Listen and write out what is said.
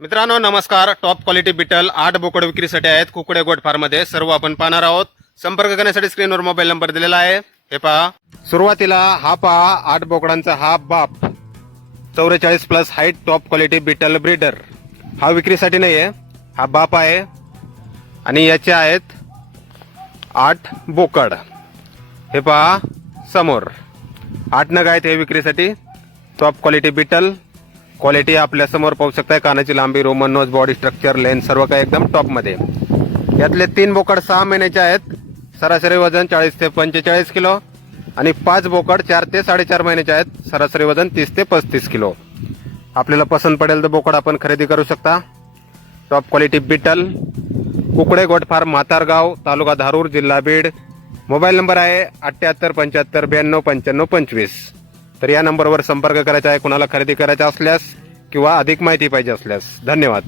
मित्रांनो नमस्कार. Top quality beetle आठ बोकड विक्रीसाठी आहेत. कुकडे गोट फार्ममध्ये सर्व आपण पाहणार आहोत. संपर्क करण्यासाठी स्क्रीनवर मोबाईल नंबर दिलेला आहे. हे पहा. सुरुवातीला हा पहा आठ बोकडांचा हा बाप. चौवेचाळीस plus height top quality Beetal breeder हा विक्रीसाठी नाही आहे हा बाप आहे. आणि याचे आहेत आठ बोकड. हे पहा समोर. आठ नग आहेत हे विक्रीसाठी. टॉप क्वालिटी बिटल क्वालिटी आपल्यासमोर पाहू शकताय. कानाची लांबी Roman nose body structure length सर्व काही एकदम टॉपमध्ये यातले तीन बोकड सहा महिन्याचे आहेत. सरासरी वजन चाळीस ते पंचेचाळीस किलो आणि पाच बोकड चार ते साडेचार महिन्याचे आहेत. सरासरी वजन तीस ते पस्तीस किलो. आपल्याला पसंत पडेल तर बोकड आपण खरेदी करू शकता. Top quality Beetal Kukade goat farm Mhatargaon तालुका धारूर जिल्हा बीड. मोबाईल नंबर आहे अठ्ठ्याहत्तर पंच्याहत्तर ब्याण्णव पंच्याण्णव पंचवीस. तर या नंबरवर संपर्क करायचा आहे कुणाला खरेदी करायचा असल्यास किंवा अधिक माहिती पाहिजे असल्यास. धन्यवाद.